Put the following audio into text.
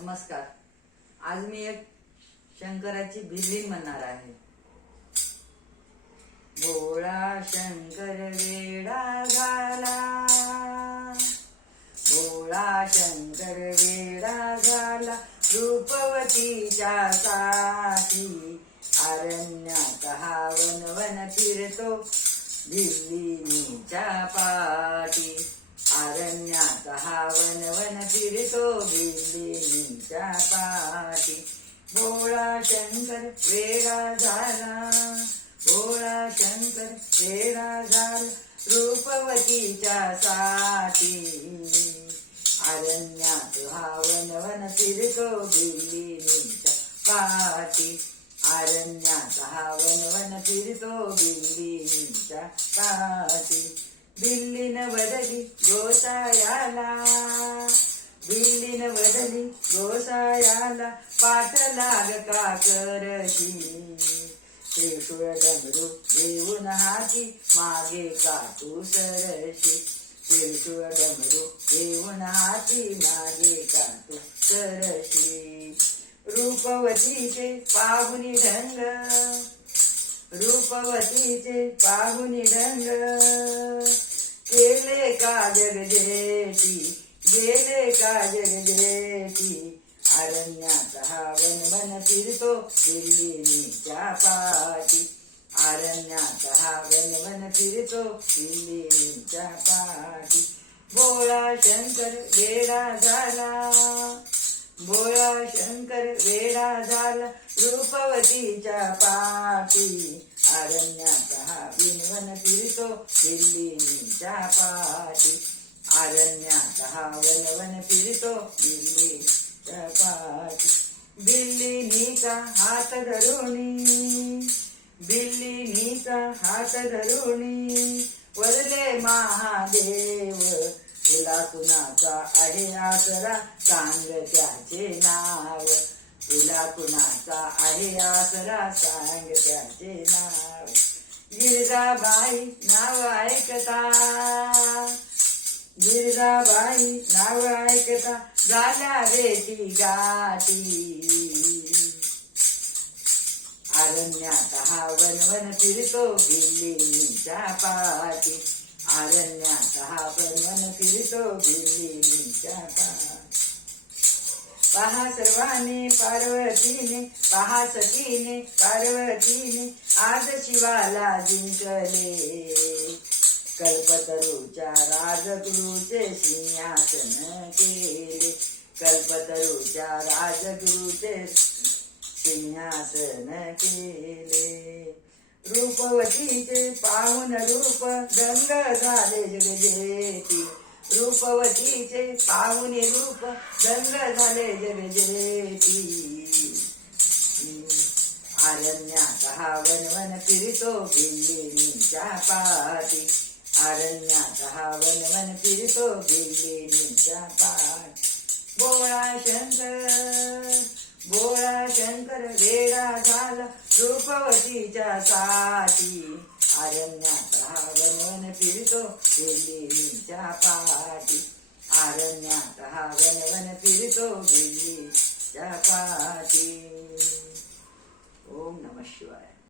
नमस्कार. आज मी एक शंकराची भिल्लीन म्हणणार आहे. भोळा शंकर वेडा झाला. भोळा शंकर वेडा झाला. रूपवतीच्या साठी अरण्यात हा वन वन फिरतो. भिल्लीनीच्या पाठी अरण्यात हा वन वन फिरतो भिल्लीनीच्या पाठी भोळा शंकर वेडा झाला भोळा शंकर वेळा झाला रूपवतीच्या साठी अरण्यात हा वन वन फिरतो भिल्लीनीच्या पाठी अरण्यात हा वन वन फिरतो भिल्लीनीच्या पाठी दिल्लीन बदली गोसायाला. दिल्लीन बदली गोसायाला. पाठ लाग का करशी त्रिशूळ डमरू देऊन हाती. मागे काटू सरशी? त्रिशूळ डमरू देऊन हाती. मागे काटू सरशी? रूपवतीचे पाहुनी ढंग. रूपवतीचे पाहुनी ढंग. केले का जगजेती गेले का जगजेती अरण्यात हा वन वन फिरतो दिल्लीच्या पाठी. अरण्यात हा वन फिरतो फिरतो दिल्लीच्या पाठी. भोळा शंकर वेडा झाला. भोळा शंकर वेडा झाला रूपवतीच्या पाठी. अरण्यात हा विनवन फिरतो दिल्लीच्या पाठी अरण्यात हा वनवन फिरतो दिल्ली पाठी दिल्लीनीचा हात धरुणी दिल्लीनीचा हात धरुणी वरले महादेव तुला कुणाचा आहे आसरा सांग त्याचे नाव तुला कुणाचा आहे आसरा सांग त्याचे नाव. गिरजाबाई नाव ऐकता. गिरजाबाई नाव ऐकता. झाल्या बेटी गाठी. अरण्यात हा वनवन फिरतो भिल्लीच्या पाठी. अरण्यात हा वनवन फिरतो भिल्लीच्या पाठी. पहा सर्वाने पार्वतीने पहा सतीने पार्वतीने आज शिवाला जिंकले. कल्पतरूच्या राजगुरूचे सिंहासन केले. कल्पतरूच्या राजगुरूचे सिंहासन केले. रूपवतीचे पाहुन रूप गंग झाले जगजेती. रूपवतीचे पाहुणे रूप गंग झाले जगजेती अरण्यात हा वनवन फिरतो भिल्लीच्या पाठी. अरण्यात हा वनवन फिरतो भिल्लीच्या पाठी. बोळा शंकर बोळा शंकर वेडा झाला रूपवतीच्या साठी अरण्यात हा फिरतो भिल्लीच्या पाठी अरण्यात हा वन वन फिरतो. भिल्लीच्या पाठी